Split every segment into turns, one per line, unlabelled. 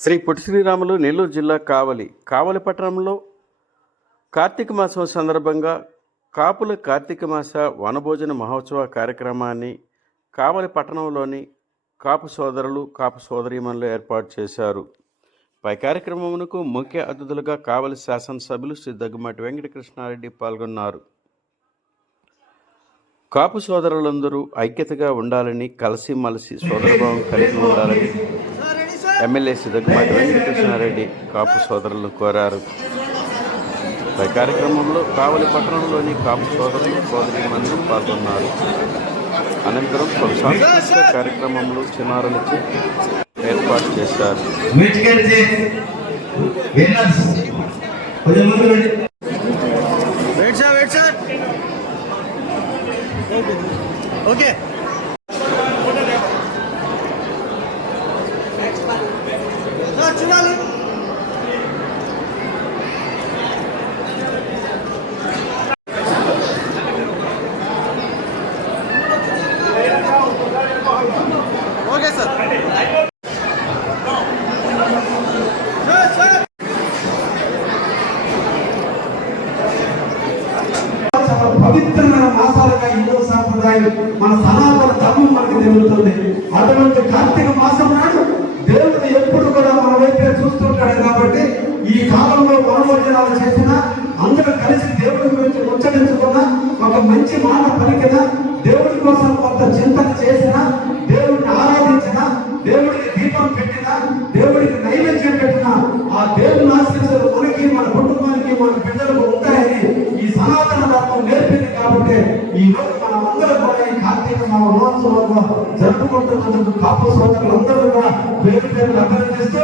శ్రీ పొట్టి శ్రీరాములు నెల్లూరు జిల్లా కావలి. కావలి పట్టణంలో కార్తీక మాసం సందర్భంగా కాపుల కార్తీక మాస వనభోజన మహోత్సవ కార్యక్రమాన్ని కావలి పట్టణంలోని కాపు సోదరులు కాపు సోదరీమణులు ఏర్పాటు చేశారు. పై కార్యక్రమమునకు ముఖ్య అతిథులుగా కావలి శాసనసభ్యులు శ్రీ దగ్గుమాటి వెంకటకృష్ణారెడ్డి పాల్గొన్నారు. కాపు సోదరులందరూ ఐక్యతగా ఉండాలని కలిసిమలిసి సోదరభావం కలిగి ఉండాలని ఎమ్మెల్యే సిద్ధకుమారి వెంకటకృష్ణారెడ్డి కాపు సోదరులు కోరారు. ఈ కార్యక్రమంలో కావలి పట్టణంలోని కాపు సోదరులు సోదరి మంది పాల్గొన్నారు. అనంతరం పలు సాంస్కృతిక కార్యక్రమంలో చిన్నారులకి ఏర్పాటు చేశారు.
ఓకే విన్నర్స్ కొంచెం ముందు రండి
wait sir wait sir okay sir చూడాలి. Okay sir.
పవిత్రమైన మాసాలుగా హిందూ సాంప్రదాయం మన సనాతన ధర్మం మనకు తెలుగుతుంది. అటువంటి కార్తీక మాసం వనభోజనాలు చేసిన అందరూ కలిసి దేవుడి గురించి ముచ్చరించుకున్న ఒక మంచి మాట పలికిన దేవుడి కోసం కొంత చింతన చేసిన దేవుడిని ఆరాధించిన దేవుడికి దీపం పెట్టిన దేవుడికి నైవేద్యం పెట్టిన ఆ దేవుని ఆశీస్సులు మనకి మన కుటుంబానికి మన బిడ్డలకు ఉంటాయని ఈ సనాతన ధర్మం నేర్పింది కాబట్టి ఈ రోజు మనం అందరం కూడా ఈ కార్తీక మహోత్సవంలో జరుపుకుంటున్నందుకు కాపు సోదరులందరూ కూడా పేరు పేరు అభినందిస్తూ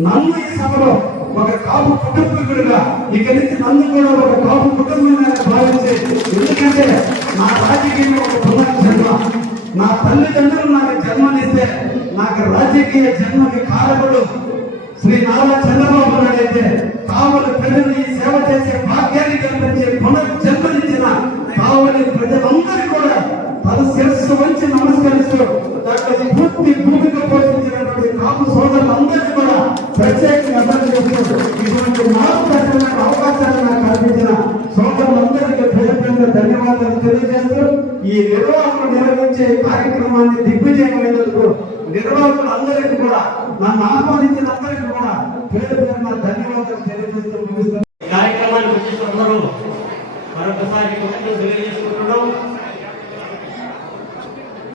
నన్ను ఈ సభలో ఒక కాపు కుటుంబీకుడుగా ఇక నుంచి నన్ను కూడా ఒక కాపు కుటుంబంగా భావించే. ఎందుకంటే నా రాజకీయం ఒక పునర్ జన్మ. నా తల్లిదండ్రులు నాకు జన్మనిస్తే నాకు రాజకీయ జన్మకి కారకుడు శ్రీ నారా చంద్రబాబు నాయుడు అయితే కావలి ప్రజలు ఈ సేవ చేసే భాగ్యాన్ని కల్పించే పునర్జన్మనిచ్చిన కావలి ప్రజలందరూ తెలియజేస్తూ ఈ నిర్వాహకులు నిర్వహించే కార్యక్రమాన్ని దిగ్విజయమైనందుకు నిర్వాహకులందరికీ కూడా నన్ను ఆహ్వానించిన అందరికీ కూడా పేరు పేరున ధన్యవాదాలు తెలియజేస్తూ ముగిస్తున్నాను.
ఈ కార్యక్రమానికి వచ్చేసిన అందరూ మరొకసారి తెలియజేసుకుంటున్నాం.